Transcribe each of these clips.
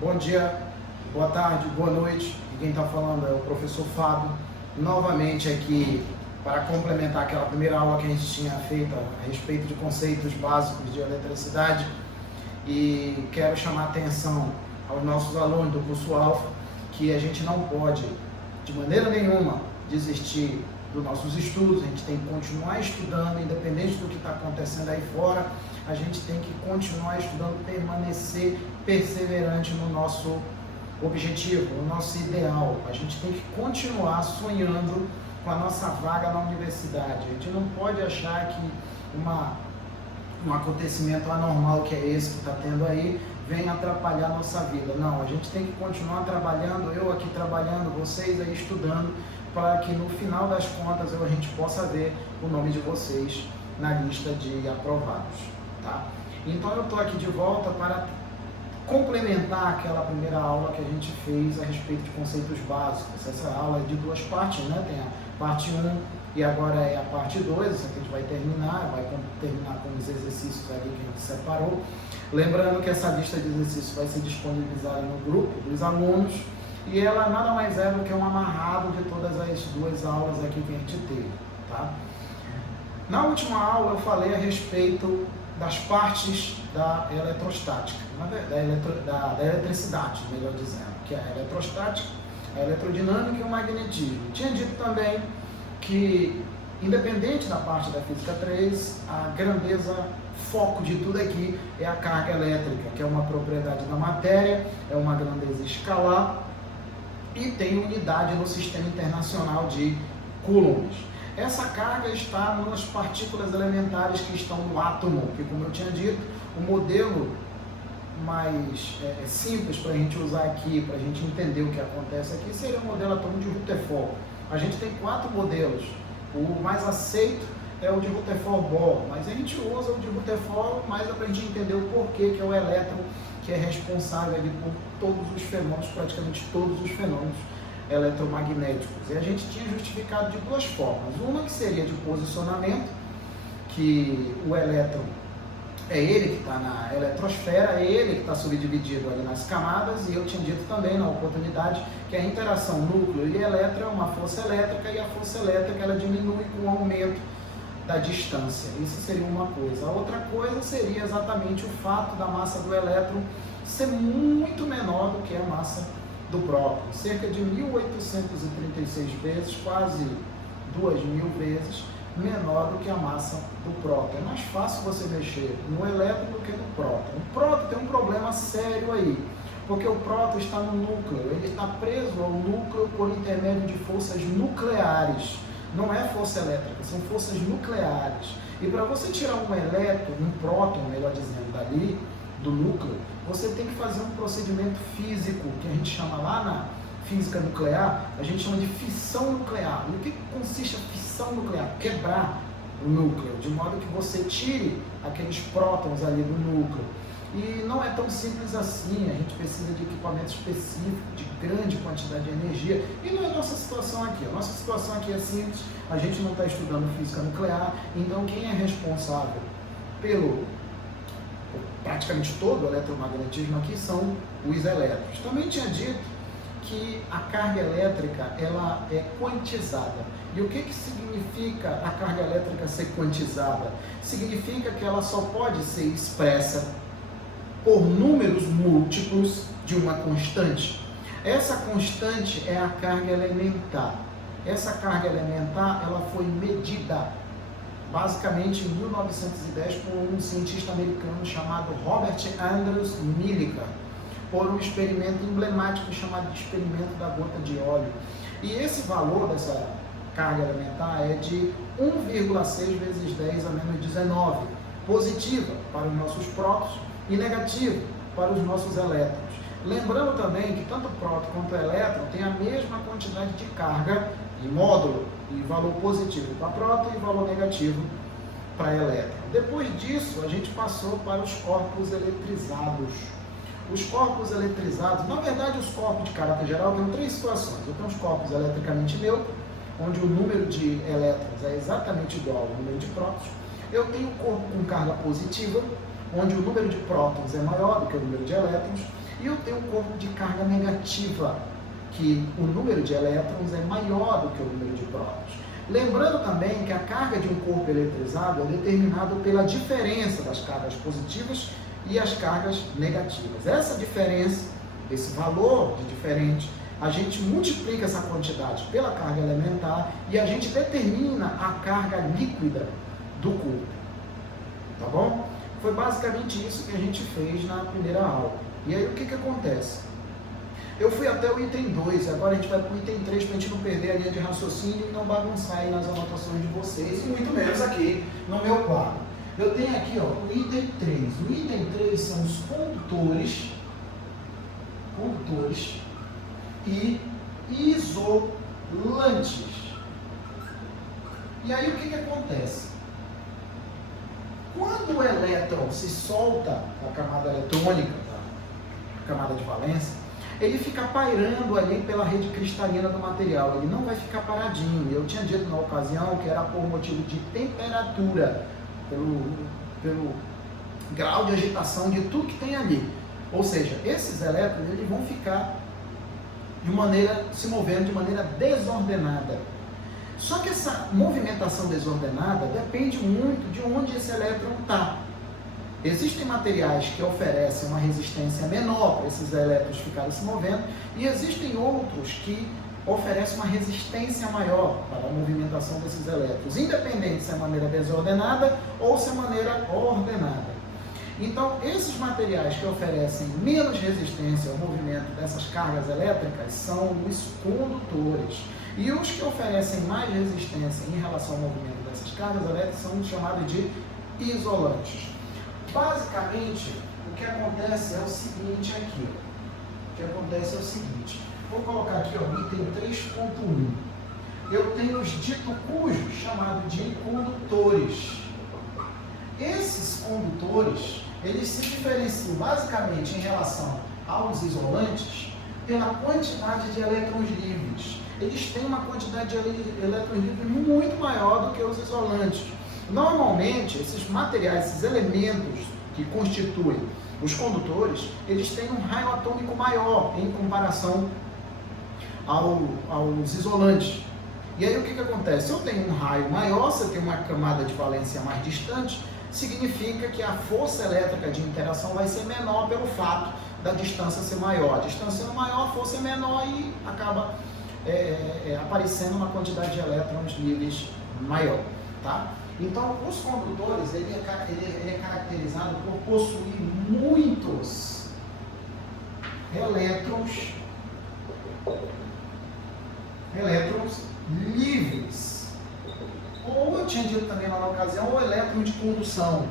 Bom dia, boa tarde, boa noite. E quem está falando é o professor Fábio, novamente aqui para complementar aquela primeira aula que a gente tinha feito a respeito de conceitos básicos de eletricidade. E quero chamar a atenção aos nossos alunos do curso Alfa que a gente não pode, de maneira nenhuma, desistir dos nossos estudos. A gente tem que continuar estudando, independente do que está acontecendo aí fora. A gente tem que continuar estudando, permanecer perseverante no nosso objetivo, no nosso ideal. A gente tem que continuar sonhando com a nossa vaga na universidade. A gente não pode achar que um acontecimento anormal que é esse que está tendo aí vem atrapalhar a nossa vida. Não, a gente tem que continuar trabalhando, eu aqui trabalhando, vocês aí estudando, para que no final das contas a gente possa ver o nome de vocês na lista de aprovados. Tá? Então eu estou aqui de volta para complementar aquela primeira aula que a gente fez a respeito de conceitos básicos. Essa aula é de duas partes, né? Tem a parte 1 e agora é a parte 2, essa que a gente vai terminar com os exercícios ali que a gente separou. Lembrando que essa lista de exercícios vai ser disponibilizada no grupo dos alunos e ela nada mais é do que um amarrado de todas as duas aulas aqui que a gente teve. Tá? Na última aula eu falei a respeito das partes da eletrostática, da eletricidade, melhor dizendo, que é a eletrostática, a eletrodinâmica e o magnetismo. Tinha dito também que, independente da parte da física 3, a grandeza, foco de tudo aqui é a carga elétrica, que é uma propriedade da matéria, é uma grandeza escalar e tem unidade no sistema internacional de coulombs. Essa carga está nas partículas elementares que estão no átomo, que, como eu tinha dito, o modelo mais simples para a gente usar aqui, para a gente entender o que acontece aqui, seria o modelo atômico de Rutherford. A gente tem 4 modelos, o mais aceito é o de Rutherford-Bohr, mas a gente usa o de Rutherford mais para a gente entender o porquê, que é o elétron que é responsável ali por todos os fenômenos, praticamente todos os fenômenos eletromagnéticos. E a gente tinha justificado de duas formas. Uma que seria de posicionamento, que o elétron é ele que está na eletrosfera, é ele que está subdividido ali nas camadas, e eu tinha dito também na oportunidade que a interação núcleo e elétron é uma força elétrica, e a força elétrica ela diminui com o aumento da distância. Isso seria uma coisa. A outra coisa seria exatamente o fato da massa do elétron ser muito menor do que a massa do próton, cerca de 1836 vezes, quase 2000 vezes menor do que a massa do próton. É mais fácil você mexer no elétron do que no próton. O próton tem um problema sério aí, porque o próton está no núcleo, ele está preso ao núcleo por intermédio de forças nucleares. Não é força elétrica, são forças nucleares. E para você tirar um elétron, um próton, melhor dizendo, dali, do núcleo, você tem que fazer um procedimento físico, que a gente chama lá na física nuclear, a gente chama de fissão nuclear. E o que consiste a fissão nuclear? Quebrar o núcleo, de modo que você tire aqueles prótons ali do núcleo. E não é tão simples assim, a gente precisa de equipamento específico, de grande quantidade de energia, e não é a nossa situação aqui. A nossa situação aqui é simples, a gente não está estudando física nuclear, então quem é responsável pelo praticamente todo o eletromagnetismo aqui são os elétrons. Também tinha dito que a carga elétrica ela é quantizada. E o que significa a carga elétrica ser quantizada? Significa que ela só pode ser expressa por números múltiplos de uma constante. Essa constante é a carga elementar. Essa carga elementar ela foi medida basicamente em 1910 por um cientista americano chamado Robert Andrews Millikan, por um experimento emblemático chamado de experimento da gota de óleo. E esse valor dessa carga elementar é de 1,6 vezes 10 a menos 19, positiva para os nossos prótons e negativa para os nossos elétrons. Lembrando também que tanto o próton quanto o elétron têm a mesma quantidade de carga e módulo, e valor positivo para próton e valor negativo para elétron. Depois disso, a gente passou para os corpos eletrizados. Os corpos eletrizados, na verdade, os corpos de caráter geral têm 3 situações. Eu tenho os corpos eletricamente neutros, onde o número de elétrons é exatamente igual ao número de prótons. Eu tenho o corpo com carga positiva, onde o número de prótons é maior do que o número de elétrons. E eu tenho um corpo de carga negativa, que o número de elétrons é maior do que o número de prótons. Lembrando também que a carga de um corpo eletrizado é determinada pela diferença das cargas positivas e as cargas negativas. Essa diferença, esse valor de diferente, a gente multiplica essa quantidade pela carga elementar e a gente determina a carga líquida do corpo. Tá bom? Foi basicamente isso que a gente fez na primeira aula. E aí o que acontece? Eu fui até o item 2, agora a gente vai para o item 3 para a gente não perder a linha de raciocínio e não bagunçar aí nas anotações de vocês, e muito menos aqui no meu quadro. Eu tenho aqui o item 3. O item 3 são os condutores e isolantes. E aí o que acontece? Quando o elétron se solta da camada eletrônica, da camada de valência, ele fica pairando ali pela rede cristalina do material, ele não vai ficar paradinho. Eu tinha dito na ocasião que era por motivo de temperatura, pelo grau de agitação de tudo que tem ali. Ou seja, esses elétrons eles vão ficar se movendo de maneira desordenada. Só que essa movimentação desordenada depende muito de onde esse elétron está. Existem materiais que oferecem uma resistência menor para esses elétrons ficarem se movendo, e existem outros que oferecem uma resistência maior para a movimentação desses elétrons, independente se é maneira desordenada ou se é maneira ordenada. Então, esses materiais que oferecem menos resistência ao movimento dessas cargas elétricas são os condutores. E os que oferecem mais resistência em relação ao movimento dessas cargas elétricas são chamados de isolantes. Basicamente, o que acontece é o seguinte aqui. Vou colocar aqui o item 3.1. Eu tenho os dito cujos, chamados de condutores. Esses condutores, eles se diferenciam basicamente em relação aos isolantes pela quantidade de elétrons livres. Eles têm uma quantidade de elétrons livres muito maior do que os isolantes. Normalmente, esses materiais, esses elementos que constituem os condutores, eles têm um raio atômico maior em comparação aos isolantes. E aí o que acontece? Se eu tenho um raio maior, se eu tenho uma camada de valência mais distante, significa que a força elétrica de interação vai ser menor pelo fato da distância ser maior. A distância sendo maior, a força é menor e acaba aparecendo uma quantidade de elétrons livres maior. Tá? Então, os condutores, ele é caracterizado por possuir muitos elétrons livres. Ou eu tinha dito também lá na ocasião, o elétron de condução.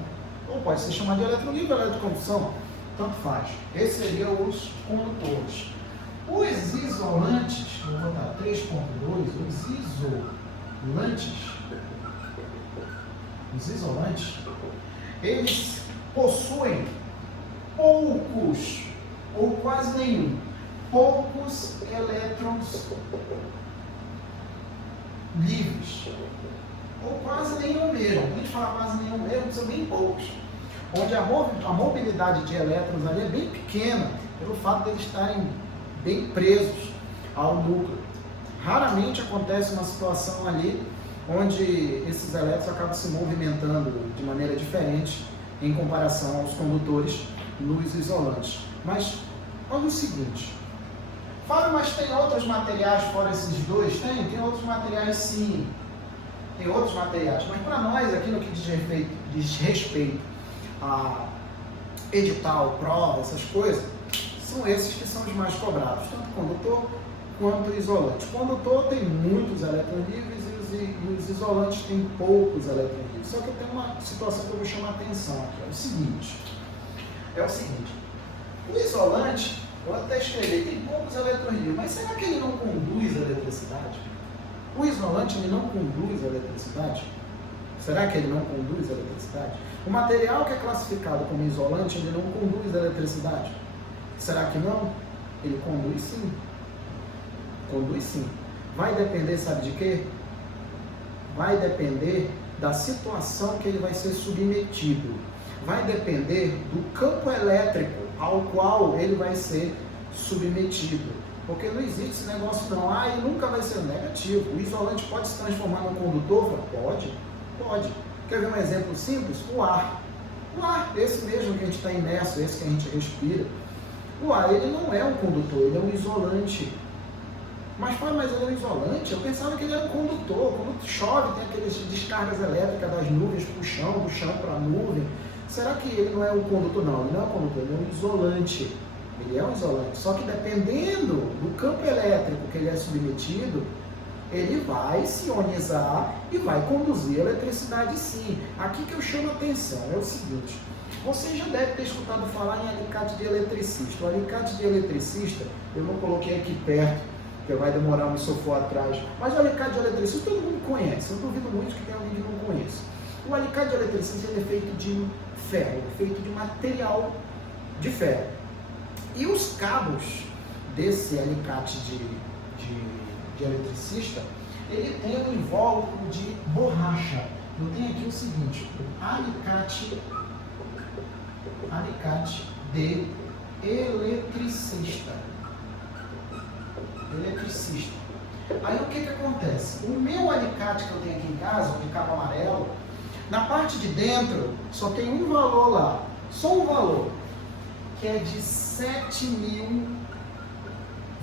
Ou pode ser chamado de elétron livre ou elétron de condução. Tanto faz. Esses seriam os condutores. Os isolantes, vou botar 3.2, os isolantes, eles possuem poucos, ou quase nenhum, poucos elétrons livres. Ou quase nenhum mesmo. A gente fala quase nenhum mesmo, são bem poucos. Onde a mobilidade de elétrons ali é bem pequena, pelo fato de eles estarem bem presos ao núcleo. Raramente acontece uma situação ali onde esses elétrons acabam se movimentando de maneira diferente em comparação aos condutores nos isolantes. Mas olha o seguinte, Fábio, mas tem outros materiais fora esses dois? Tem outros materiais sim, tem outros materiais, mas para nós aqui no que diz respeito a edital, prova, essas coisas, são esses que são os mais cobrados, tanto condutor quanto isolante. O condutor tem muitos elétrons livres e os isolantes têm poucos elétrons livres. Só que eu tenho uma situação que eu vou chamar a atenção aqui. É o seguinte, o isolante, eu até escrevi, tem poucos elétrons livres, mas será que ele não conduz a eletricidade? O isolante, ele não conduz a eletricidade? Será que ele não conduz a eletricidade? O material que é classificado como isolante, ele não conduz a eletricidade? Será que não? Ele conduz sim. Conduz sim. Vai depender, sabe de quê? Vai depender da situação que ele vai ser submetido. Vai depender do campo elétrico ao qual ele vai ser submetido. Porque não existe esse negócio não, ele nunca vai ser negativo. O isolante pode se transformar num condutor? Pode, pode. Quer ver um exemplo simples? O ar. O ar, esse mesmo que a gente está imerso, esse que a gente respira. O ar, ele não é um condutor, ele é um isolante. Mas ele é um isolante? Eu pensava que ele era um condutor. Quando chove, tem aquelas descargas elétricas das nuvens para o chão, do chão para a nuvem. Será que ele não é um condutor? Não, ele não é um condutor, ele é um isolante. Ele é um isolante. Só que dependendo do campo elétrico que ele é submetido, ele vai se ionizar e vai conduzir a eletricidade sim. Aqui que eu chamo a atenção é o seguinte: você já deve ter escutado falar em alicate de eletricista. O alicate de eletricista, eu não coloquei aqui perto, porque vai demorar um se eu for atrás, mas o alicate de eletricista todo mundo conhece. Eu duvido muito que tenha alguém que não conheça. O alicate de eletricista ele é feito de ferro, feito de material de ferro. E os cabos desse alicate de eletricista, ele tem um invólucro de borracha. Eu tenho aqui o seguinte: alicate de eletricista. Aí o que acontece? O meu alicate que eu tenho aqui em casa, de cabo amarelo, na parte de dentro só tem um valor lá, só um valor, que é de 7.000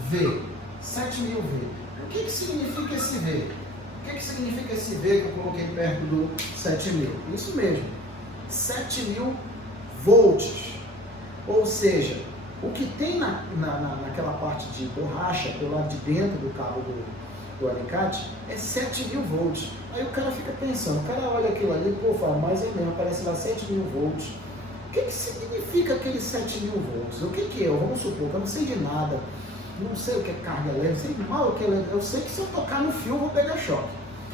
V. 7.000 V. O que significa esse V? O que significa esse V que eu coloquei perto do 7.000? Isso mesmo, 7.000 volts. Ou seja, o que tem naquela parte de borracha, do lado de dentro do cabo do alicate, é 7.000 volts. Aí o cara fica pensando, o cara olha aquilo ali, fala, mas é mesmo, parece lá 7.000 volts. O que significa aqueles 7.000 volts? O que é? Vamos supor que eu não sei de nada, não sei o que é carga elétrica, sei mal o que é elétrica, eu sei que se eu tocar no fio eu vou pegar choque.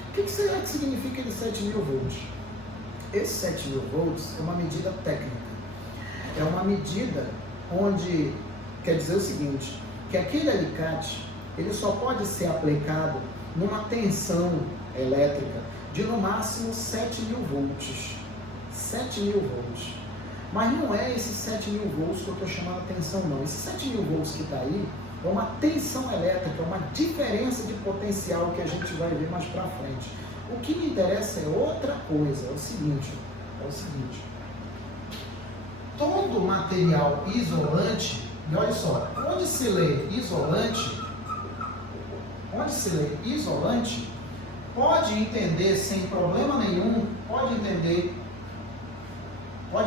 O que será que significa aqueles 7.000 volts? Esse 7.000 volts é uma medida técnica. É uma medida onde quer dizer o seguinte, que aquele alicate, ele só pode ser aplicado numa tensão elétrica de no máximo 7.000 volts. 7.000 volts. Mas não é esses 7.000 volts que eu estou chamando a atenção, não. Esses 7.000 volts que está aí é uma tensão elétrica, é uma diferença de potencial que a gente vai ver mais para frente. O que me interessa é outra coisa, é o seguinte, todo material isolante, e olha só, onde se lê isolante, pode entender sem problema nenhum, pode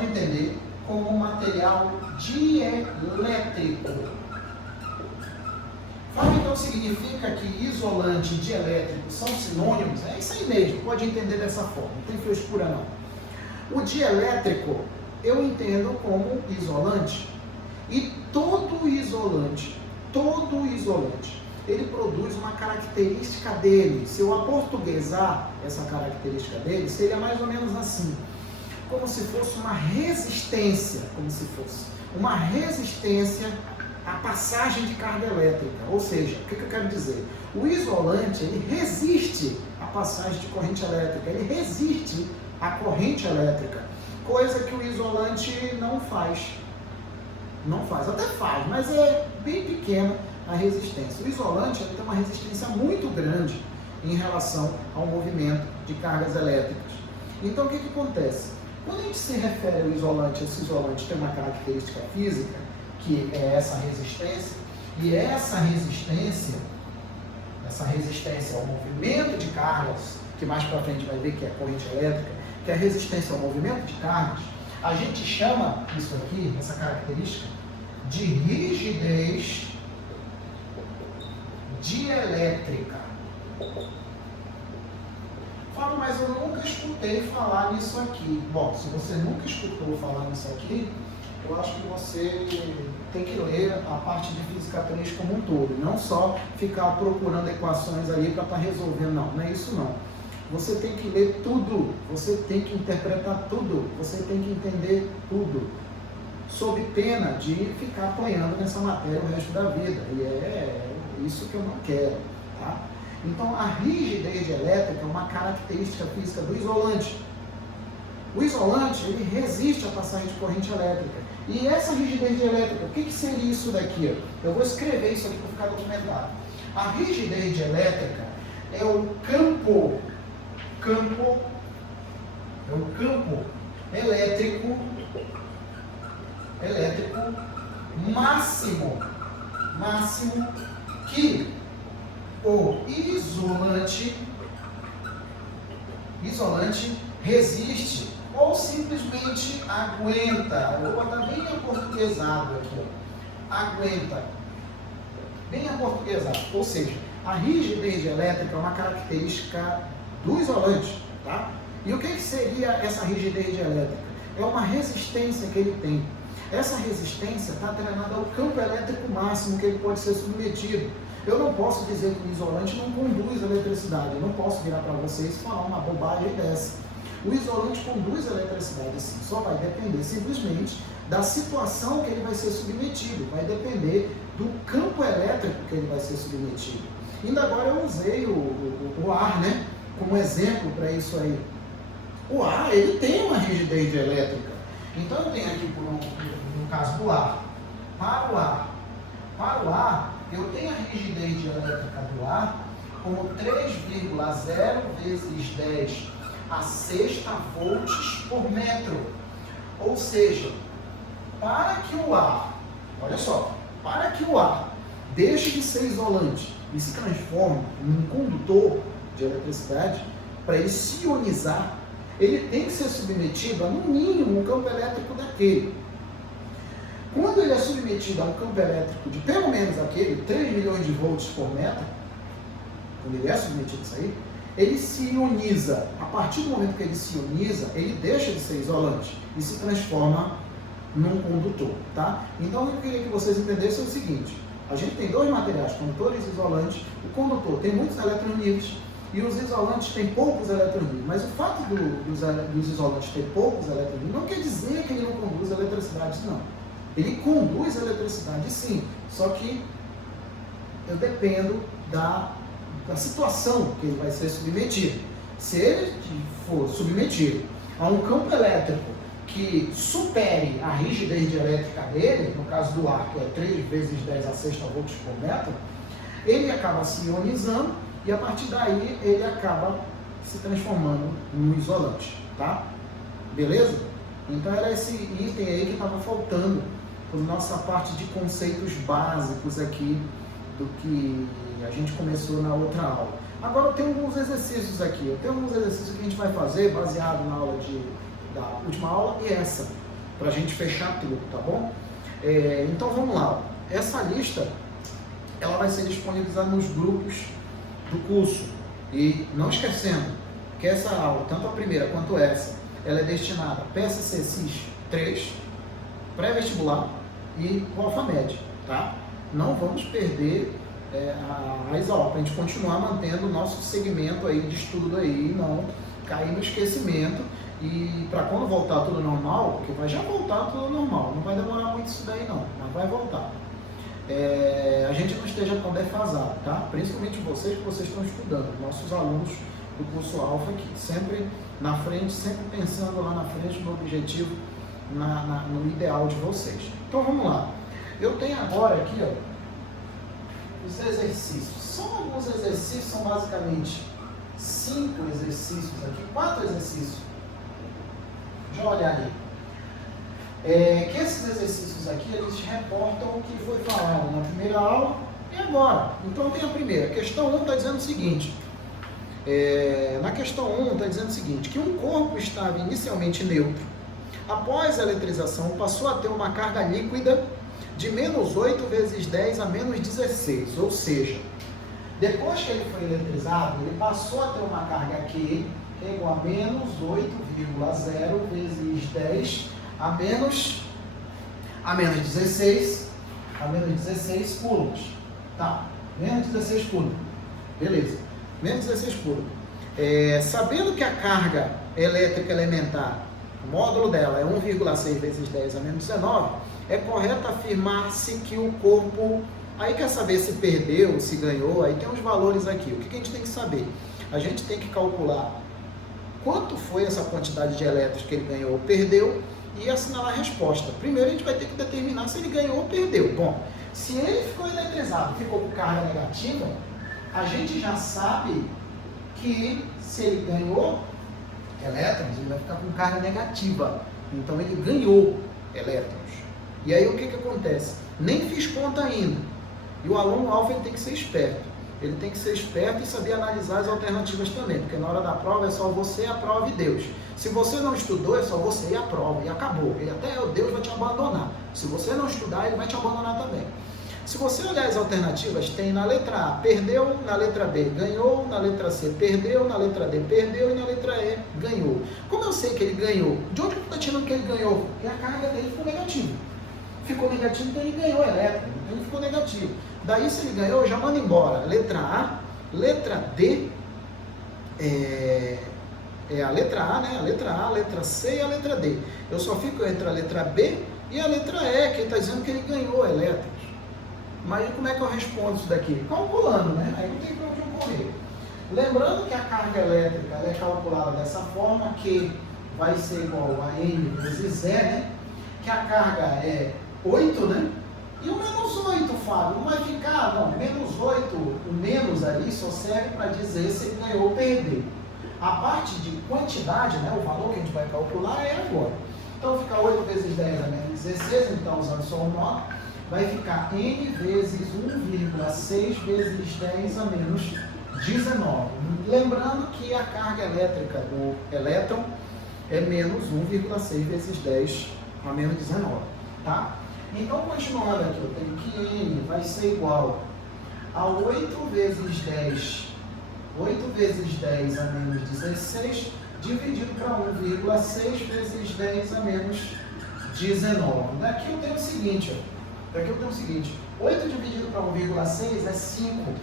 entender como material dielétrico. Sabe então significa que isolante e dielétrico são sinônimos? É isso aí mesmo, pode entender dessa forma, não tem frescura não. O dielétrico eu entendo como isolante, e todo isolante, ele produz uma característica dele. Se eu aportuguesar essa característica dele, seria mais ou menos assim, como se fosse uma resistência, à passagem de carga elétrica. Ou seja, o que eu quero dizer? O isolante, ele resiste à passagem de corrente elétrica, ele resiste à corrente elétrica, coisa que o isolante não faz. Até faz, mas é bem pequena a resistência. O isolante ele tem uma resistência muito grande em relação ao movimento de cargas elétricas. Então o que acontece? Quando a gente se refere ao isolante, esse isolante tem uma característica física, que é essa resistência, e essa resistência ao movimento de cargas, que mais para frente vai ver que é a corrente elétrica, que é a resistência ao movimento de cargas, a gente chama isso aqui, essa característica, de rigidez dielétrica. Fábio, mas eu nunca escutei falar nisso aqui. Bom, se você nunca escutou falar nisso aqui, eu acho que você tem que ler a parte de Física 3 como um todo, não só ficar procurando equações ali para estar resolvendo, não é isso não. Você tem que ler tudo, você tem que interpretar tudo, você tem que entender tudo, sob pena de ficar apanhando nessa matéria o resto da vida, e é isso que eu não quero, tá? Então, a rigidez elétrica é uma característica física do isolante. O isolante, ele resiste à passagem de corrente elétrica. E essa rigidez elétrica, o que seria isso daqui? Eu vou escrever isso aqui para ficar documentado. A rigidez elétrica é o campo elétrico máximo que o isolante resiste ou simplesmente aguenta. Eu vou botar bem aportuguesado aqui, ó. Aguenta. Bem aportuguesado. Ou seja, a rigidez elétrica é uma característica do isolante, tá? E o que seria essa rigidez elétrica? É uma resistência que ele tem. Essa resistência está treinada ao campo elétrico máximo que ele pode ser submetido. Eu não posso dizer que o isolante não conduz eletricidade. Eu não posso virar para vocês e falar uma bobagem dessa. O isolante conduz eletricidade sim, só vai depender simplesmente da situação que ele vai ser submetido. Vai depender do campo elétrico que ele vai ser submetido. Ainda agora eu usei o ar, né, como exemplo para isso aí. O ar, ele tem uma rigidez elétrica. Então eu tenho aqui, no caso do ar, para o ar, eu tenho a rigidez elétrica do ar como 3,0 vezes 10 a sexta volts por metro. Ou seja, para que o ar, olha só, para que o ar deixe de ser isolante e se transforme num condutor de eletricidade, para ele se ionizar, ele tem que ser submetido a, no mínimo, um campo elétrico daquele. Quando ele é submetido a um campo elétrico de pelo menos aquele 3 milhões de volts por metro, quando ele é submetido a isso aí, ele se ioniza. A partir do momento que ele se ioniza, ele deixa de ser isolante e se transforma num condutor, tá? Então eu queria que vocês entendessem o seguinte: a gente tem dois materiais, condutores e isolantes. O condutor tem muitos elétrons livres e os isolantes têm poucos elétrons livres. Mas o fato dos isolantes ter poucos elétrons livres não quer dizer que ele não conduz eletricidade, não. Ele conduz eletricidade sim, só que eu dependo da situação que ele vai ser submetido. Se ele for submetido a um campo elétrico que supere a rigidez elétrica dele, no caso do ar, que é 3 vezes 10 a sexta volts por metro, ele acaba se ionizando e a partir daí ele acaba se transformando num isolante, tá? Beleza? Então era esse item aí que estava faltando para nossa parte de conceitos básicos aqui do que a gente começou na outra aula. Agora eu tenho alguns exercícios aqui. Eu tenho alguns exercícios que a gente vai fazer baseado na aula da última aula e essa, para a gente fechar tudo, tá bom? Então vamos lá. Essa lista ela vai ser disponibilizada nos grupos do curso. E não esquecendo que essa aula, tanto a primeira quanto essa, ela é destinada a PSC SIS 3, pré-vestibular e o Alfamed, tá? Não vamos perder as aulas, para a gente continuar mantendo o nosso segmento aí de estudo aí, não cair no esquecimento e para quando voltar tudo normal, porque vai já voltar tudo normal, não vai demorar muito isso daí não, mas vai voltar. A gente não esteja tão defasado, tá? Principalmente vocês que vocês estão estudando, nossos alunos do curso Alfa aqui, sempre na frente, sempre pensando lá na frente no objetivo, no ideal de vocês. Então vamos lá. Eu tenho agora aqui, ó, os exercícios. São alguns exercícios, são basicamente 5 exercícios aqui, 4 exercícios. Deixa eu olhar ali. Que esses exercícios aqui, eles reportam o que foi falado na primeira aula e agora. Então tem a primeira. Questão 1 está dizendo o seguinte. Na questão 1 está dizendo o seguinte, que um corpo estava inicialmente neutro. Após a eletrização, passou a ter uma carga líquida de menos 8 vezes 10 a menos 16. Ou seja, depois que ele foi eletrizado, ele passou a ter uma carga aqui, que é igual a menos 8,0 vezes 10 a menos 16 coulombs. Tá, menos 16 coulombs. Beleza, menos 16 coulombs. Sabendo que a carga elétrica elementar, o módulo dela é 1,6 vezes 10 a menos 19, é correto afirmar-se que o corpo, aí quer saber se perdeu, se ganhou, aí tem uns valores aqui. O que a gente tem que saber? A gente tem que calcular quanto foi essa quantidade de elétrons que ele ganhou ou perdeu e assinalar a resposta. Primeiro a gente vai ter que determinar se ele ganhou ou perdeu. Bom, se ele ficou eletrizado, ficou com carga negativa, a gente já sabe que se ele ganhou elétrons, ele vai ficar com carga negativa. Então ele ganhou elétrons. E aí o que acontece? Nem fiz conta ainda. E o aluno alfa ele tem que ser esperto. Ele tem que ser esperto e saber analisar as alternativas também, porque na hora da prova é só você, a prova e Deus. Se você não estudou, é só você e a prova, e acabou. E até Deus vai te abandonar. Se você não estudar, ele vai te abandonar também. Se você olhar as alternativas, tem na letra A, perdeu, na letra B, ganhou, na letra C, perdeu, na letra D, perdeu e na letra E, ganhou. Como eu sei que ele ganhou? De onde eu estou tirando que ele ganhou? Porque a carga dele ficou negativa. Ficou negativo, então ele ganhou elétron, ele ficou negativo. Daí, se ele ganhou, eu já mando embora. Letra A, letra D, é a letra A, né? A letra A, a letra C e a letra D. Eu só fico entre a letra B e a letra E, que está dizendo que ele ganhou elétrons. Mas como é que eu respondo isso daqui? Calculando, né? Aí não tem para onde eu correr. Lembrando que a carga elétrica é calculada dessa forma, que vai ser igual a N vezes E, né? Que a carga é 8, né? E o menos 8, Fábio, não vai ficar, não, menos 8, o menos ali só serve para dizer se ele ganhou ou perdeu. A parte de quantidade, né, o valor que a gente vai calcular é agora. Então fica 8 vezes 10 a menos 16, então usando só o nó, vai ficar N vezes 1,6 vezes 10 a menos 19. Lembrando que a carga elétrica do elétron é menos 1,6 vezes 10 a menos 19, tá? Então, continuando aqui, eu tenho que N vai ser igual a 8 vezes 10 a menos 16, dividido para 1,6 vezes 10 a menos 19. Daqui eu tenho o seguinte, 8 dividido para 1,6 é 5.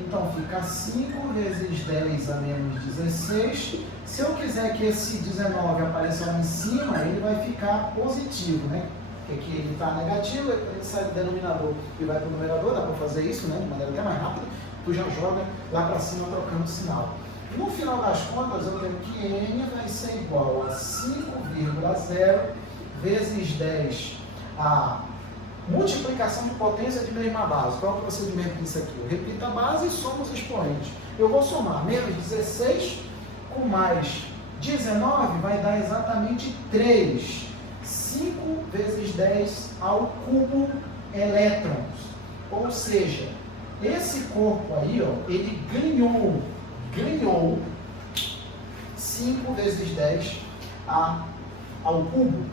Então, fica 5 vezes 10 a menos 16. Se eu quiser que esse 19 apareça lá em cima, ele vai ficar positivo, né? Porque aqui ele está negativo, ele sai do denominador e vai para o numerador, dá para fazer isso, né? De maneira até mais rápida. Tu já joga lá para cima trocando o sinal. No final das contas, eu tenho que N vai ser igual a 5,0 vezes 10 a multiplicação de potência de mesma base. Qual é o procedimento disso aqui? Eu repito a base e somo os expoentes. Eu vou somar menos 16 com mais 19 vai dar exatamente 3. 5 vezes 10 ao cubo elétrons. Ou seja, esse corpo aí, ó, ele ganhou 5 vezes 10 ao cubo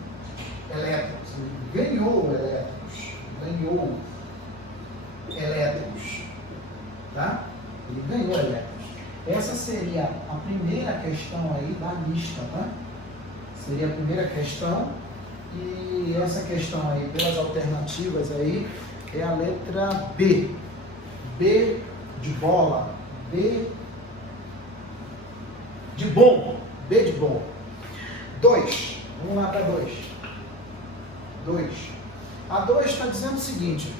elétrons. Ele ganhou elétrons, tá? Ele ganhou elétrons. Essa seria a primeira questão aí da lista, tá? Seria a primeira questão. E essa questão aí, pelas alternativas aí, é a letra B. B de bola. B de bom. B de bom. 2. Vamos lá para 2. 2. A 2 está dizendo o seguinte.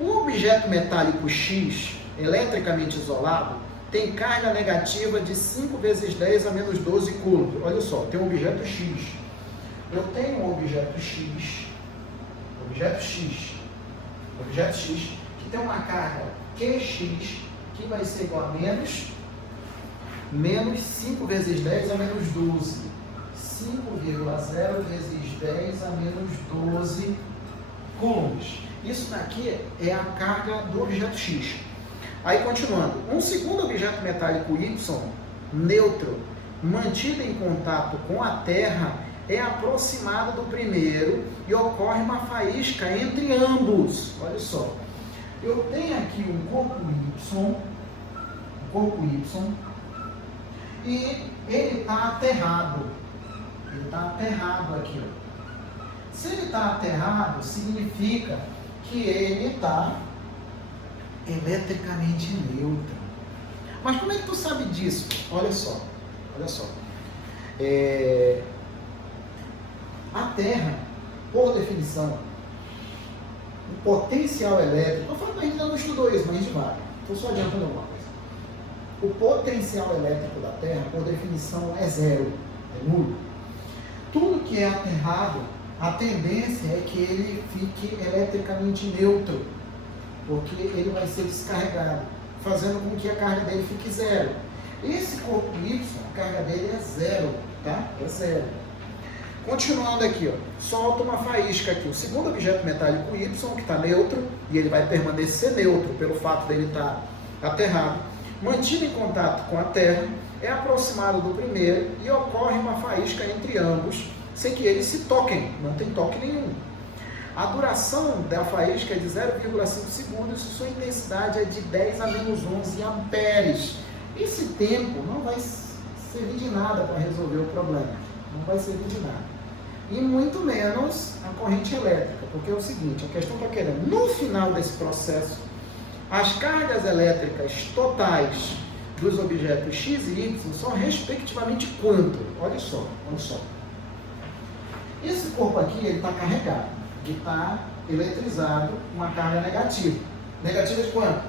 Um objeto metálico X, eletricamente isolado, tem carga negativa de 5 vezes 10 a menos 12 coulombs. Olha só, tem um objeto X. Eu tenho um objeto X, que tem uma carga QX, que vai ser igual a menos 5 vezes 10 a menos 12. 5,0 vezes 10 a menos 12 coulombs. Isso daqui é a carga do objeto X. Aí, continuando. Um segundo objeto metálico Y, neutro, mantido em contato com a Terra, é aproximado do primeiro e ocorre uma faísca entre ambos. Olha só, eu tenho aqui um corpo Y, e ele está aterrado. Ele está aterrado aqui. Se ele está aterrado, significa que ele está eletricamente neutro. Mas como é que tu sabe disso? Olha só. A Terra, por definição, o potencial elétrico, eu falo que a gente ainda não estudou isso, mas a gente vai. Estou só adiantando alguma coisa. O potencial elétrico da Terra, por definição, é zero, é nulo. Tudo que é aterrado, a tendência é que ele fique eletricamente neutro, porque ele vai ser descarregado, fazendo com que a carga dele fique zero. Esse corpo Y, a carga dele é zero, tá? É zero. Continuando aqui, ó, solta uma faísca aqui. O segundo objeto metálico Y, que está neutro, e ele vai permanecer neutro pelo fato dele estar aterrado, mantido em contato com a Terra, é aproximado do primeiro e ocorre uma faísca entre ambos, sem que eles se toquem, não tem toque nenhum. A duração da faísca é de 0,5 segundos e sua intensidade é de 10 a menos 11 amperes. Esse tempo não vai servir de nada para resolver o problema, não vai servir de nada. E muito menos a corrente elétrica, porque é o seguinte, a questão está querendo, no final desse processo, as cargas elétricas totais dos objetos X e Y são respectivamente quanto? Olha só, olha só. Esse corpo aqui, ele está carregado, ele está eletrizado, uma carga negativa. Negativa de quanto?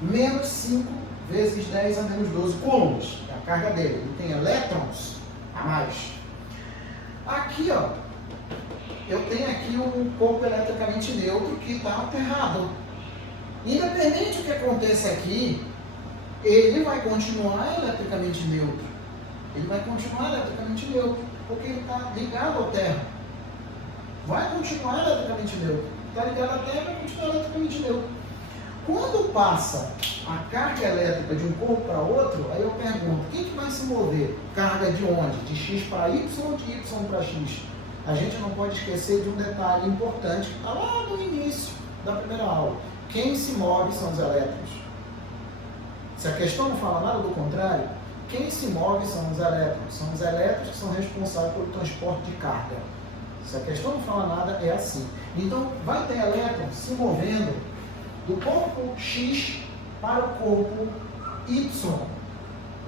Menos 5 vezes 10 a menos 12 coulombs, é a carga dele. Ele tem elétrons a mais. Aqui, ó, eu tenho aqui um corpo eletricamente neutro que está aterrado. Independente do que aconteça aqui, ele vai continuar eletricamente neutro. Ele vai continuar eletricamente neutro, porque ele está ligado à Terra. Vai continuar eletricamente neutro. Está ligado à Terra, vai continuar eletricamente neutro. Quando passa a carga elétrica de um corpo para outro, aí eu pergunto, quem que vai se mover? Carga de onde? De X para Y ou de Y para X? A gente não pode esquecer de um detalhe importante que está lá no início da primeira aula. Quem se move são os elétrons. Se a questão não fala nada do contrário, quem se move são os elétrons. São os elétrons que são responsáveis pelo transporte de carga. Se a questão não fala nada, é assim. Então, vai ter elétrons se movendo do corpo X para o corpo Y.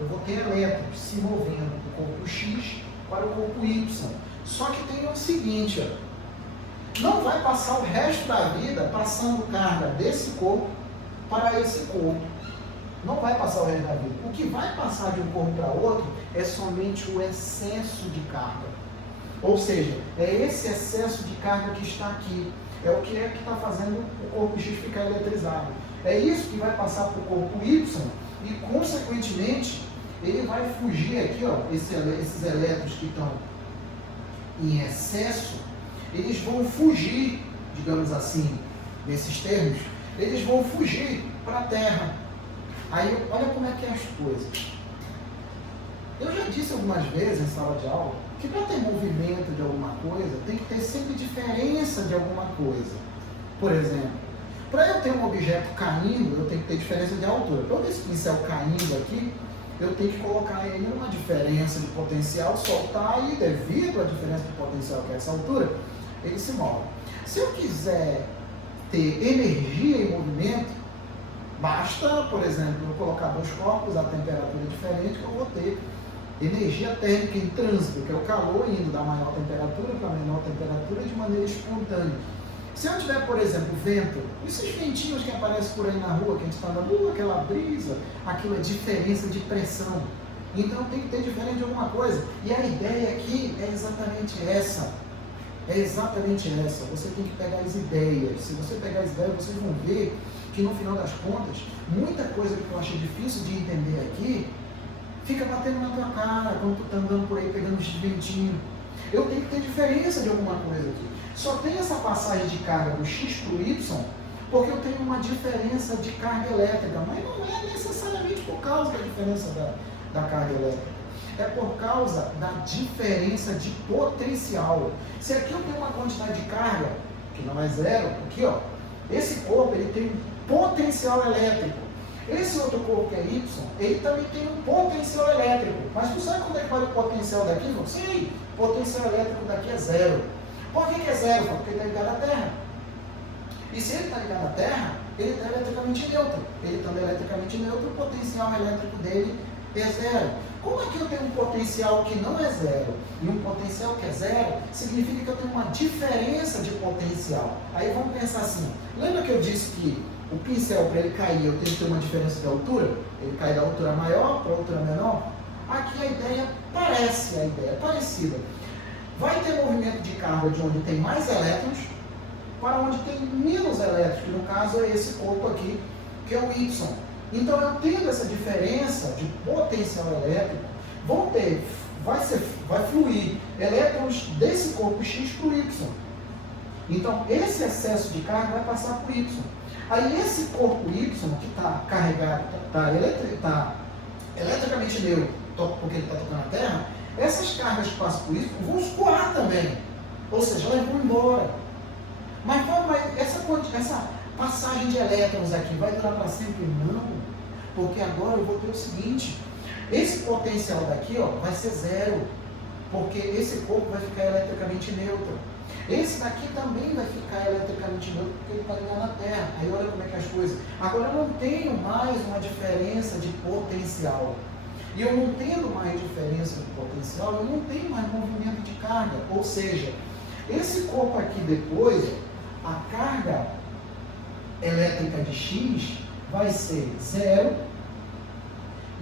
Eu vou ter elétrons se movendo do corpo X para o corpo Y. Só que tem o seguinte, ó. Não vai passar o resto da vida passando carga desse corpo para esse corpo. Não vai passar o resto da vida. O que vai passar de um corpo para outro é somente o excesso de carga. Ou seja, é esse excesso de carga que está aqui. É o que está fazendo o corpo X ficar eletrizado. É isso que vai passar para o corpo Y e, consequentemente, ele vai fugir aqui, ó, esses elétrons que estão em excesso, eles vão fugir, digamos assim, nesses termos, eles vão fugir para a Terra. Aí, olha como é que é as coisas. Eu já disse algumas vezes em sala de aula que para ter movimento de alguma coisa, tem que ter sempre diferença de alguma coisa. Por exemplo, para eu ter um objeto caindo, eu tenho que ter diferença de altura. Para eu ver esse pincel caindo aqui, eu tenho que colocar ele numa diferença de potencial, soltar e, devido à diferença de potencial que é essa altura, ele se move. Se eu quiser ter energia em movimento, basta, por exemplo, eu colocar dois corpos a temperatura diferente, que eu vou ter energia térmica em trânsito, que é o calor indo da maior temperatura para a menor temperatura de maneira espontânea. Se eu tiver, por exemplo, vento, esses ventinhos que aparecem por aí na rua, que a gente está andando, aquela brisa, aquilo é diferença de pressão. Então tem que ter diferente de alguma coisa. E a ideia aqui é exatamente essa. É exatamente essa. Você tem que pegar as ideias. Se você pegar as ideias, vocês vão ver que no final das contas, muita coisa que eu achei difícil de entender aqui, fica batendo na tua cara quando tu está andando por aí pegando esse ventinho. Eu tenho que ter diferença de alguma coisa aqui. Só tem essa passagem de carga do X para o Y, porque eu tenho uma diferença de carga elétrica, mas não é necessariamente por causa da diferença da carga elétrica. É por causa da diferença de potencial. Se aqui eu tenho uma quantidade de carga, que não é zero, aqui ó, esse corpo ele tem um potencial elétrico. Esse outro corpo que é Y, ele também tem um potencial elétrico. Mas tu sabe quando é que vai o potencial daqui? Não sei. O potencial elétrico daqui é zero. Por que é zero? Porque ele está ligado à Terra. E se ele está ligado à Terra, ele está eletricamente neutro. Ele também é eletricamente neutro, o potencial elétrico dele é zero. Como é que eu tenho um potencial que não é zero e um potencial que é zero? Significa que eu tenho uma diferença de potencial. Aí vamos pensar assim, lembra que eu disse que o pincel, para ele cair, eu tenho que ter uma diferença de altura, ele cai da altura maior para a altura menor. Aqui a ideia parece, a ideia é parecida. Vai ter movimento de carga de onde tem mais elétrons para onde tem menos elétrons, que no caso é esse corpo aqui, que é o Y. Então, eu tendo essa diferença de potencial elétrico, vai fluir elétrons desse corpo X para o Y. Então, esse excesso de carga vai passar para o Y. Aí, esse corpo Y, que está carregado, está eletricamente neutro, porque ele está tocando a Terra, essas cargas que passam por isso vão escoar também. Ou seja, elas vão embora. Mas essa passagem de elétrons aqui vai durar para sempre? Não. Porque agora eu vou ter o seguinte, esse potencial daqui vai ser zero. Porque esse corpo vai ficar eletricamente neutro. Esse daqui também vai ficar eletricamente neutro porque ele está ligado na Terra. Aí olha como é que as coisas... Agora eu não tenho mais uma diferença de potencial. E eu não tendo mais diferença de potencial, eu não tenho mais movimento de carga. Ou seja, esse corpo aqui depois, a carga elétrica de X vai ser zero.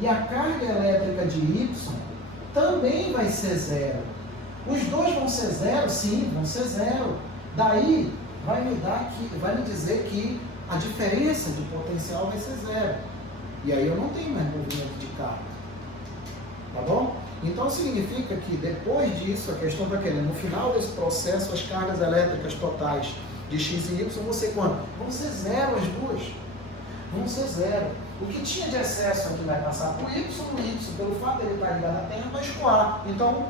E a carga elétrica de Y também vai ser zero. Os dois vão ser zero? Sim, vão ser zero. Daí, vai me dizer que a diferença de potencial vai ser zero. E aí eu não tenho mais movimento de carga. Tá bom? Então significa que depois disso, a questão está querendo, no final desse processo, as cargas elétricas totais de X e Y vão ser quanto? Vão ser zero as duas. Vão ser zero. O que tinha de excesso aqui vai passar para o Y, o Y, pelo fato de ele estar ligado à Terra, vai escoar. Então,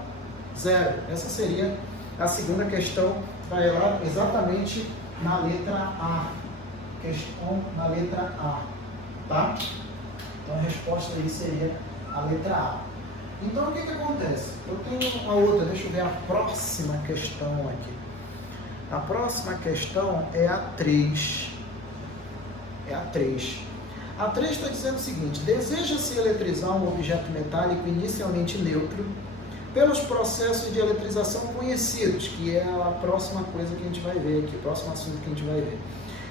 zero. Essa seria a segunda questão, vai lá exatamente na letra A. Questão na letra A. Tá? Então a resposta aí seria a letra A. Então o que acontece? Eu tenho a outra, deixa eu ver a próxima questão aqui. A próxima questão é a 3. É a 3. A 3 está dizendo o seguinte: deseja-se eletrizar um objeto metálico inicialmente neutro pelos processos de eletrização conhecidos, que é a próxima coisa que a gente vai ver aqui, o próximo assunto que a gente vai ver,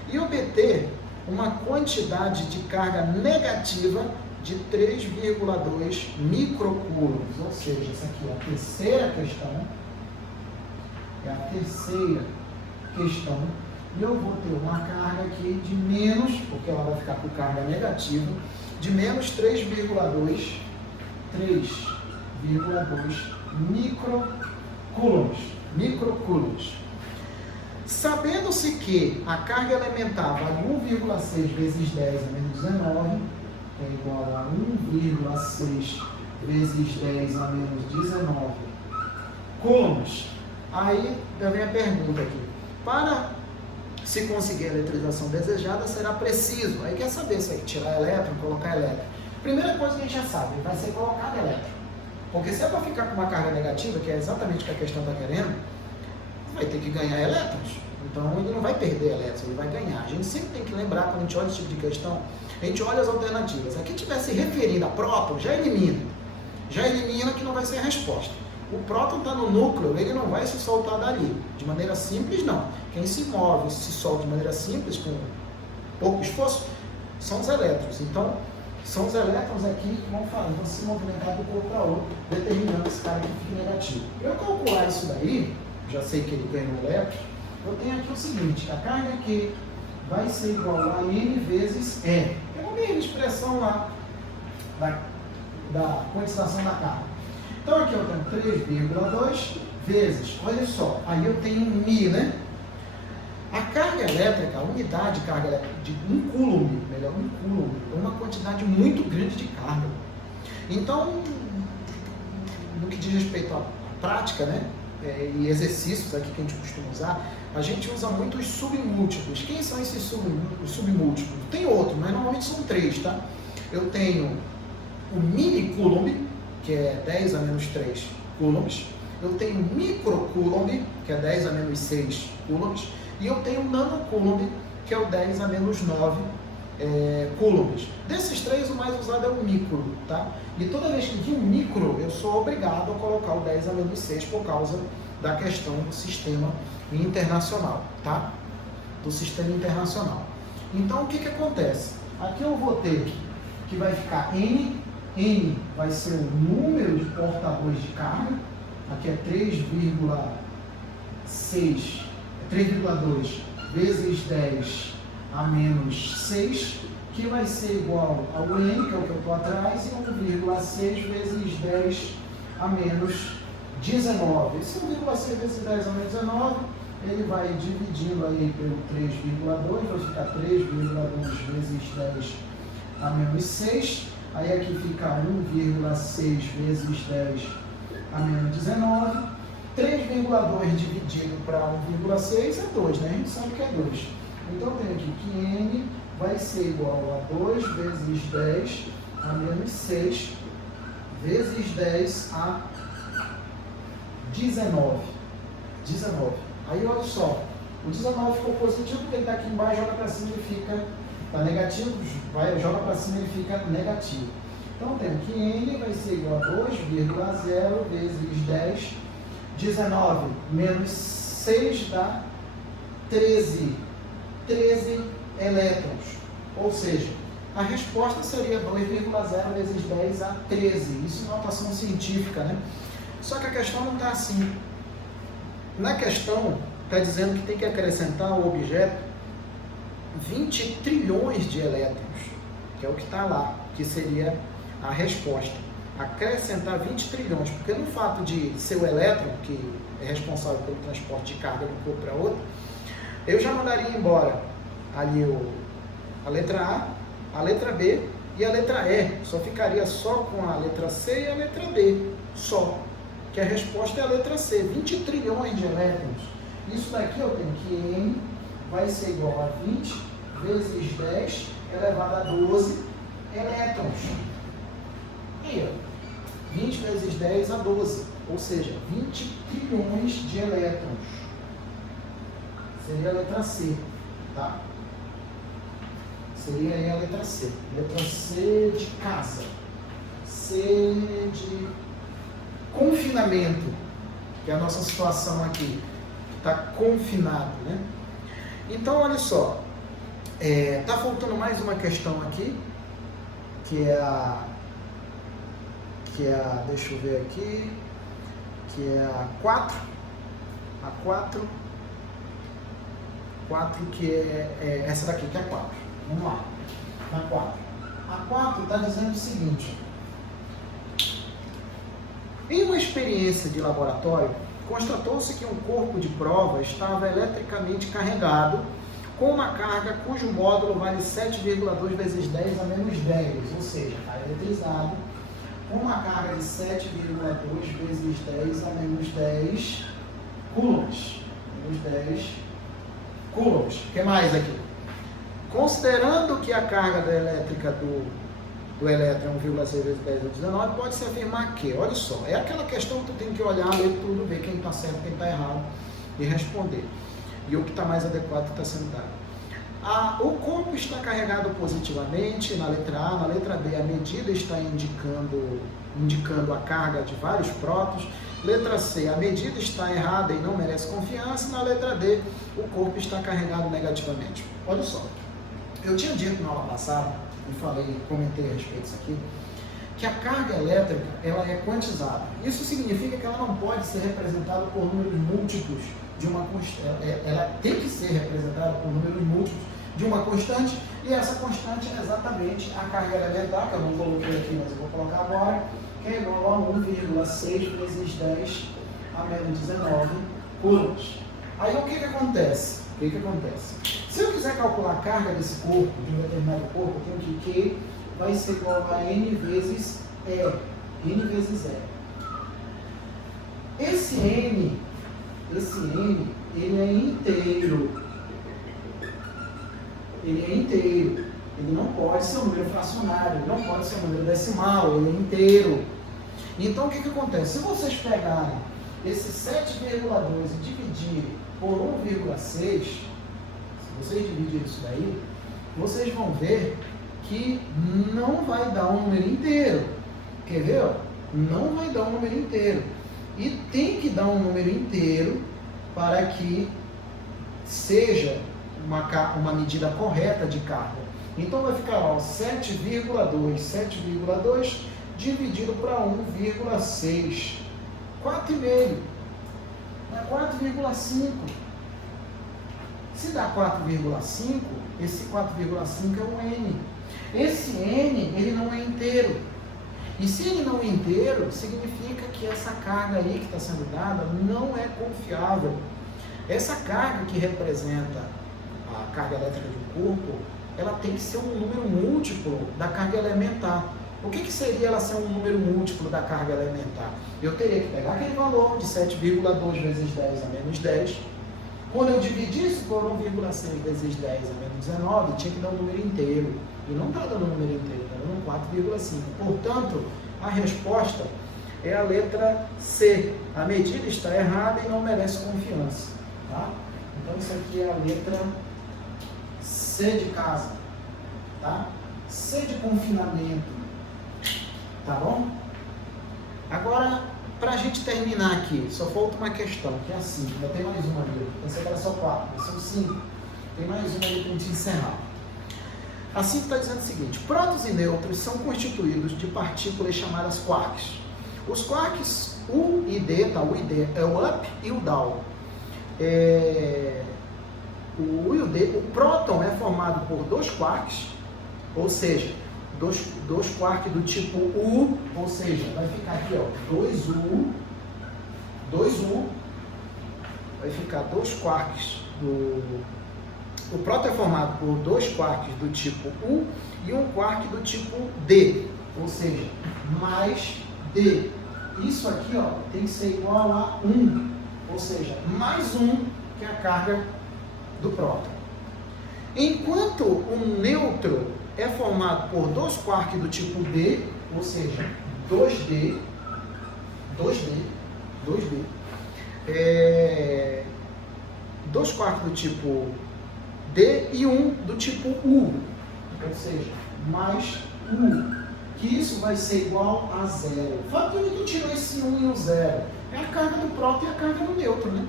e obter uma quantidade de carga negativa de 3,2 microcoulombs, ou seja, essa aqui é a terceira questão, e eu vou ter uma carga aqui de menos, porque ela vai ficar com carga negativa, de menos 3,2 microcoulombs. Sabendo-se que a carga elementar vale 1,6 vezes 10 a menos 19, é igual a 1,6 vezes 10 a menos 19 coulombs. Aí também a pergunta aqui: para se conseguir a eletrização desejada, será preciso. Aí quer saber se é tirar elétron, colocar elétron. Primeira coisa que a gente já sabe, vai ser colocado elétron. Porque se é para ficar com uma carga negativa, que é exatamente o que a questão está querendo, vai ter que ganhar elétrons. Então ele não vai perder elétrons, ele vai ganhar. A gente sempre tem que lembrar, quando a gente olha esse tipo de questão, a gente olha as alternativas. Aqui estiver se referindo a próton, já elimina que não vai ser a resposta. O próton está no núcleo, ele não vai se soltar dali. De maneira simples, não. Quem se move, se solta de maneira simples, com pouco esforço, são os elétrons. Então, são os elétrons aqui que vão se movimentar de um corpo para outro, determinando esse cara que fique negativo. Para eu calcular isso daí, já sei que ele ganhou elétrons, eu tenho aqui o seguinte: a carga aqui vai ser igual a N vezes E. É a mesma expressão lá da quantização da carga. Então aqui eu tenho 3,2 vezes, olha só, aí eu tenho μ, né? A carga elétrica, a unidade de carga elétrica de 1 coulomb, é uma quantidade muito grande de carga. Então, no que diz respeito à prática, né, e exercícios aqui que a gente costuma usar, a gente usa muito os submúltiplos. Quem são esses submúltiplos? Tem outro, mas normalmente são 3, tá? Eu tenho o mini-coulomb, que é 10 a menos 3 coulombs. Eu tenho microcoulomb, que é 10 a menos 6 coulombs. E eu tenho nanocoulomb, que é o 10 a menos 9 coulombs. Desses três, o mais usado é o micro, tá? E toda vez que vir um micro, eu sou obrigado a colocar o 10 a menos 6 por causa da questão do sistema internacional, tá? Do sistema internacional. Então, o que acontece? Aqui eu vou ter que vai ficar N, N vai ser o número de portadores de carga, aqui é 3,6, 3,2 vezes 10 a menos 6, que vai ser igual ao N, que é o que eu estou atrás, e 1,6 vezes 10 a menos 19. Esse 1,6 vezes 10 a menos 19, ele vai dividindo aí pelo 3,2, vai ficar 3,2 vezes 10 a menos 6, aí aqui fica 1,6 vezes 10 a menos 19, 3,2 dividido para 1,6 é 2, né? A gente sabe que é 2. Então eu tenho aqui que N vai ser igual a 2 vezes 10 a menos 6 vezes 10 a 19. 19. Aí olha só, o 19 ficou positivo porque ele está aqui embaixo, joga para cima e fica, está negativo, joga para cima e fica negativo. Então eu tenho que N vai ser igual a 2,0 vezes 10, 19 menos 6 dá 13 elétrons, ou seja, a resposta seria 2,0 vezes 10 a 13, isso é notação científica, né? Só que a questão não está assim. Na questão, está dizendo que tem que acrescentar ao objeto 20 trilhões de elétrons, que é o que está lá, que seria a resposta. Acrescentar 20 trilhões, porque no fato de ser o elétron, que é responsável pelo transporte de carga de um corpo para outro, eu já mandaria embora ali a letra A, a letra B e a letra E. Só ficaria só com a letra C e a letra D, só. Que a resposta é a letra C, 20 trilhões de elétrons. Isso daqui eu tenho que N vai ser igual a 20 vezes 10 elevado a 12 elétrons. E 20 vezes 10 a 12, ou seja, 20 trilhões de elétrons. Seria a letra C, tá? Seria aí a letra C. Letra C de casa. C de confinamento, que é a nossa situação aqui. Está confinado, né? Então, olha só. Tá faltando mais uma questão aqui, que é a deixa eu ver aqui, que é a 4, que é essa daqui, que é a 4. Vamos lá, a 4. A 4 está dizendo o seguinte: em uma experiência de laboratório, constatou-se que um corpo de prova estava eletricamente carregado com uma carga cujo módulo vale 7,2 vezes 10 a menos 10, ou seja, está eletrizado com uma carga de 7,2 vezes 10 a menos 10 coulombs. Menos 10 coulombs. O que mais aqui? Considerando que a carga elétrica do elétron é 1,6 vezes 10 a 19, pode-se afirmar que, olha só, é aquela questão que tu tem que olhar, ler tudo, ver quem está certo, quem está errado e responder. E o que está mais adequado está sendo dado. O corpo está carregado positivamente na letra A, na letra B a medida está indicando a carga de vários prótons. Letra C, a medida está errada e não merece confiança. Na letra D, o corpo está carregado negativamente. Olha só, eu tinha dito na aula passada, comentei a respeito disso aqui, que a carga elétrica ela é quantizada. Isso significa que ela não pode ser representada por números múltiplos de uma constante. Ela tem que ser representada por números múltiplos de uma constante, e essa constante é exatamente a carga elementar, que eu não coloquei aqui, mas eu vou colocar agora, que é igual a 1,6 vezes 10 a menos 19 coulombs. Aí o que acontece? Se eu quiser calcular a carga desse corpo, de um determinado corpo, eu tenho que Q vai ser igual a N vezes E. N vezes E. Esse N, ele é inteiro. Ele não pode ser um número fracionário, ele não pode ser um número decimal, ele é inteiro. Então o que acontece? Se vocês pegarem esse 7,2 e dividirem por 1,6, se vocês dividirem isso daí, vocês vão ver que não vai dar um número inteiro. Quer ver? Não vai dar um número inteiro. E tem que dar um número inteiro para que seja uma medida correta de carga. Então vai ficar 7,2 dividido para 1,6. 4,5. Dá 4,5. Se dá 4,5, esse 4,5 é um N. Esse N, ele não é inteiro. E se ele não é inteiro, significa que essa carga aí que está sendo dada não é confiável. Essa carga que representa a carga elétrica do corpo, ela tem que ser um número múltiplo da carga elementar. O que seria ela ser um número múltiplo da carga elementar? Eu teria que pegar aquele valor de 7,2 vezes 10 a menos 10. Quando eu dividisse por 1,6 vezes 10 a menos 19, tinha que dar um número inteiro. E não está dando um número inteiro, está dando 4,5. Portanto, a resposta é a letra C. A medida está errada e não merece confiança. Tá? Então, isso aqui é a letra C de casa. Tá? C de confinamento. Tá bom? Agora, para a gente terminar aqui, só falta uma questão, que é assim. Ainda tem mais uma ali. Pensei que era só 4, mas são 5. Tem mais uma ali para a gente encerrar. Assim está dizendo o seguinte: prótons e nêutrons são constituídos de partículas chamadas quarks. Os quarks U e D, tá? O ID é o up e o down. O U e o D, o próton é formado por 2 quarks, ou seja, dois quarks do tipo U, ou seja, vai ficar aqui, ó, 2U, vai ficar 2 quarks O próton é formado por 2 quarks do tipo U e um quark do tipo D, ou seja, mais D. Isso aqui, ó, tem que ser igual a 1, ou seja, mais 1, que é a carga do próton. Enquanto um nêutron é formado por 2 quarks do tipo D, ou seja, 2D, 2 quarks do tipo D e 1 do tipo U, ou seja, mais U, que isso vai ser igual a 0. O fato de eu tirar esse 1 e o 0 é a carga do próton e a carga do nêutron, né?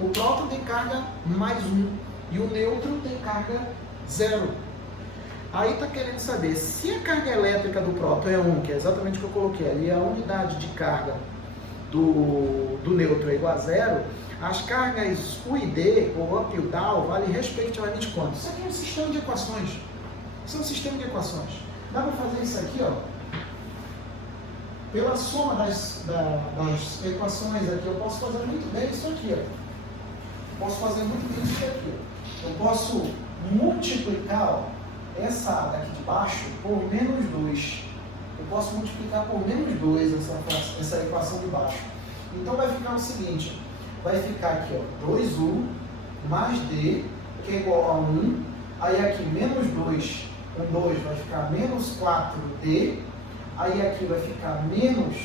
O próton tem carga mais 1 e o nêutron tem carga 0. Aí está querendo saber se a carga elétrica do próton é 1, que é exatamente o que eu coloquei ali, a unidade de carga do nêutron é igual a 0, as cargas U e D, ou up e o down, valem respectivamente quanto? Isso aqui é um sistema de equações. Isso é um sistema de equações. Dá para fazer isso aqui, ó, pela soma das equações aqui. Eu posso fazer muito bem isso aqui, ó. Posso fazer muito bem isso aqui, ó. Eu posso multiplicar, ó, essa daqui de baixo por menos 2. Eu posso multiplicar por menos 2 essa equação de baixo. Então vai ficar o seguinte, vai ficar aqui, ó, 2U mais D, que é igual a 1. Aí aqui menos 2, com 2 vai ficar menos 4D. Aí aqui vai ficar menos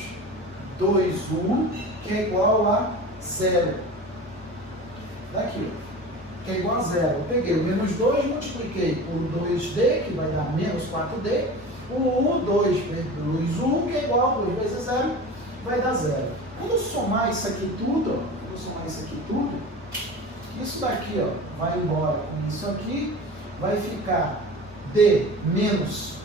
2U, que é igual a 0. Daqui, ó, que é igual a 0. Eu peguei o menos 2, multipliquei por 2D, que vai dar menos 4D. O U, 2 vezes U, que é igual a 2 vezes 0, vai dar 0. Quando eu somar isso aqui tudo, isso daqui, ó, vai embora com isso aqui, vai ficar D menos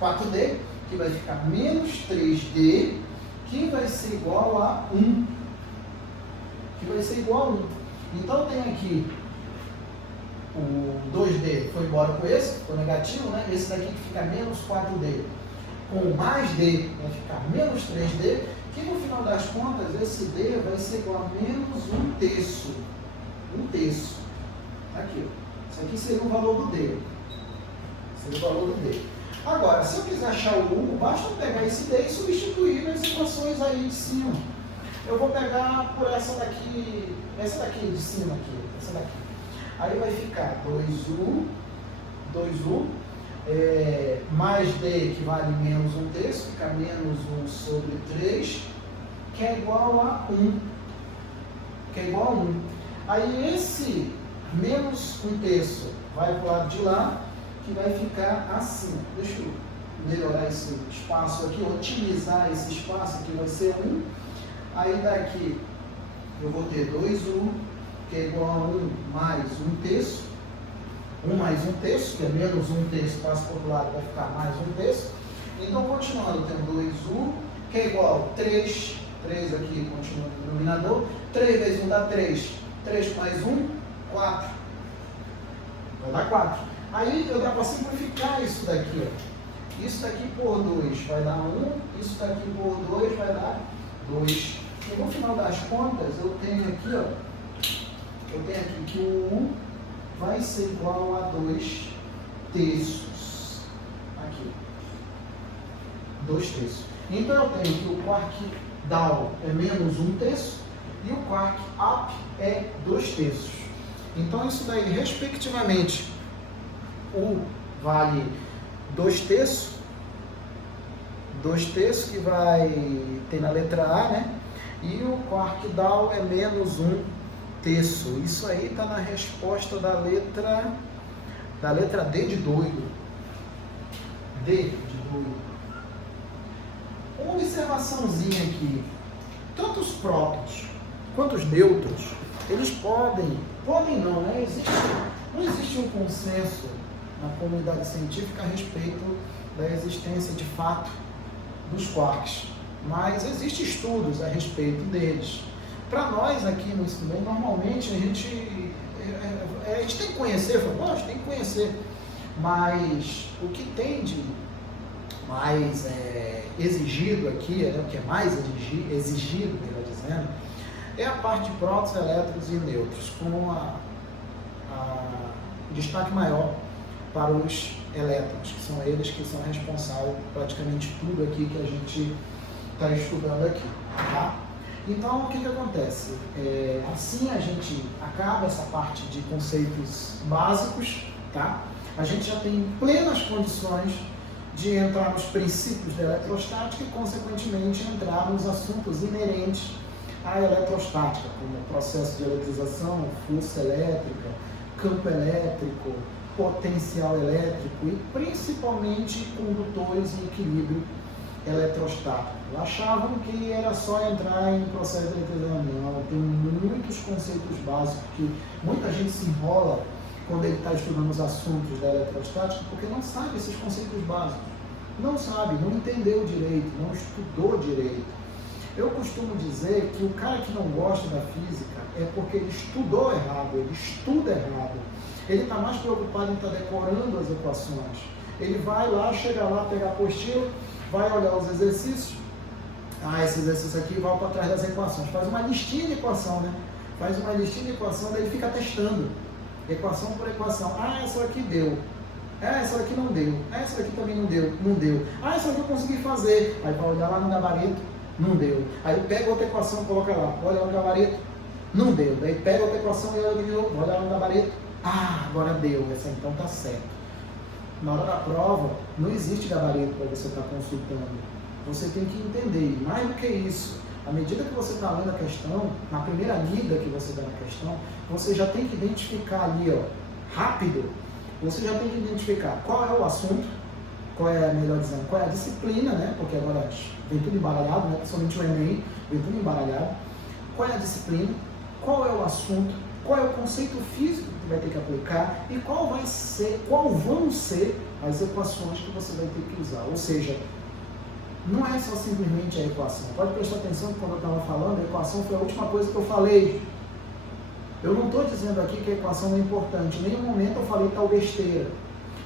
4D, que vai ficar menos 3D, que vai ser igual a 1. Então tem aqui o 2D foi embora com esse, ficou negativo, né? Esse daqui que fica menos 4D com mais D vai ficar menos 3D, que no final das contas esse D vai ser igual a menos 1/3. 1/3. Aqui, ó. Isso aqui seria o valor do D. Agora, se eu quiser achar o U, basta pegar esse D e substituir nas equações aí de cima. Eu vou pegar por essa daqui de cima aqui, essa daqui. Aí vai ficar 2U mais D, que vale menos 1/3, fica menos 1 sobre 3, que é igual a 1. Aí esse menos 1/3 vai para o lado de lá, que vai ficar assim. Deixa eu melhorar esse espaço aqui, otimizar esse espaço, que vai ser 1. Aí daqui eu vou ter 2U que é igual a 1 mais 1/3. 1 mais 1/3, que é menos 1/3, passa para o outro lado, vai ficar mais 1/3. Então, continuando, temos 2U, que é igual a 3. 3 aqui continua no denominador. 3 vezes 1 dá 3. 3 mais 1, 4. Vai dar 4. Aí eu dá para simplificar isso daqui. Ó. Isso daqui por 2 vai dar 1. Isso daqui por 2 vai dar 2. E no final das contas, eu tenho aqui, ó, que o U vai ser igual a 2/3. Aqui. 2/3. Então eu tenho que o quark down é menos 1/3 e o quark up é 2/3. Então isso daí, respectivamente, U vale 2/3, 2/3 que vai ter na letra A, né? E o quark down é menos 1/3. Isso aí está na resposta da letra D de doido. D de doido. Uma observaçãozinha aqui. Tanto os prótons quanto os nêutrons, eles podem não, né? Não existe um consenso na comunidade científica a respeito da existência de fato dos quarks, mas existem estudos a respeito deles. Para nós aqui no ensino médio, normalmente a gente tem que conhecer, tem que conhecer, mas o que tem de mais exigido aqui, o que é mais exigido, melhor dizendo, é a parte de prótons, elétrons e nêutrons, com destaque maior para os elétrons, que são eles que são responsáveis por praticamente tudo aqui que a gente está estudando aqui, tá? Então, o que acontece? Assim a gente acaba essa parte de conceitos básicos, tá? A gente já tem plenas condições de entrar nos princípios da eletrostática e, consequentemente, entrar nos assuntos inerentes à eletrostática, como processo de eletrização, força elétrica, campo elétrico, potencial elétrico e, principalmente, condutores em equilíbrio eletrostático. Achavam que era só entrar em processo de eletrização. Não, tem muitos conceitos básicos que muita gente se enrola quando ele está estudando os assuntos da eletrostática, porque não sabe esses conceitos básicos. Não sabe, não entendeu direito, não estudou direito. Eu costumo dizer que o cara que não gosta da física é porque ele estudou errado, ele estuda errado. Ele está mais preocupado em estar decorando as equações. Ele vai lá, chega lá, pegar a apostila, vai olhar os exercícios. Esse exercício aqui volta atrás das equações. Faz uma listinha de equação, né? Faz uma listinha de equação, daí ele fica testando. Equação por equação. Essa aqui deu. Essa aqui não deu. Essa aqui também não deu. Não deu. Essa aqui eu consegui fazer. Aí vai olhar lá no gabarito. Não deu. Aí pega outra equação e coloca lá. Olha no gabarito. Não deu. Daí pega outra equação e olha de novo. Olha lá no gabarito. Agora deu. Essa então tá certo. Na hora da prova, não existe gabarito para você estar consultando. Você tem que entender. Mais do que isso, à medida que você está lendo a questão, na primeira lida que você dá na questão, você já tem que identificar ali, ó, rápido, você já tem que identificar qual é o assunto, qual é, melhor dizendo, qual é a disciplina, né? Porque agora vem tudo embaralhado, né? Principalmente o Enem, vem tudo embaralhado. Qual é a disciplina, qual é o assunto, qual é o conceito físico que vai ter que aplicar e qual vão ser as equações que você vai ter que usar. Ou seja, não é só simplesmente a equação. Pode prestar atenção que quando eu estava falando, a equação foi a última coisa que eu falei. Eu não estou dizendo aqui que a equação é importante. Em nenhum momento eu falei tal besteira.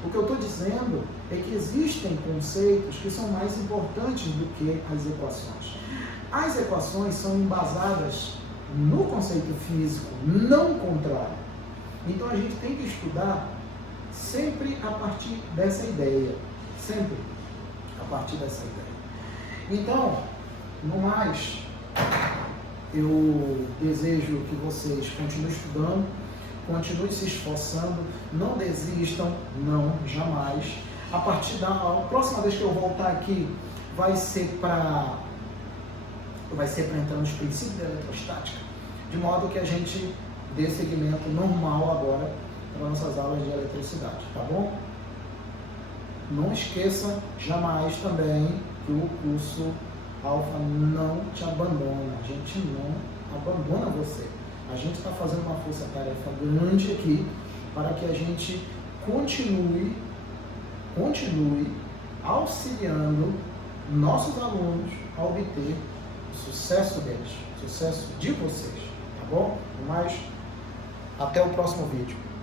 O que eu estou dizendo é que existem conceitos que são mais importantes do que as equações. As equações são embasadas no conceito físico, não o contrário. Então a gente tem que estudar sempre a partir dessa ideia. Sempre a partir dessa ideia. Então, no mais, eu desejo que vocês continuem estudando, continuem se esforçando, não desistam, não, jamais. A próxima vez que eu voltar aqui vai ser para entrar nos princípios da eletrostática, de modo que a gente dê seguimento normal agora para nossas aulas de eletricidade, tá bom? Não esqueça jamais também que o curso Alfa não te abandona, a gente não abandona você. A gente está fazendo uma força-tarefa grande aqui para que a gente continue auxiliando nossos alunos a obter o sucesso deles, o sucesso de vocês, tá bom? Mas até o próximo vídeo.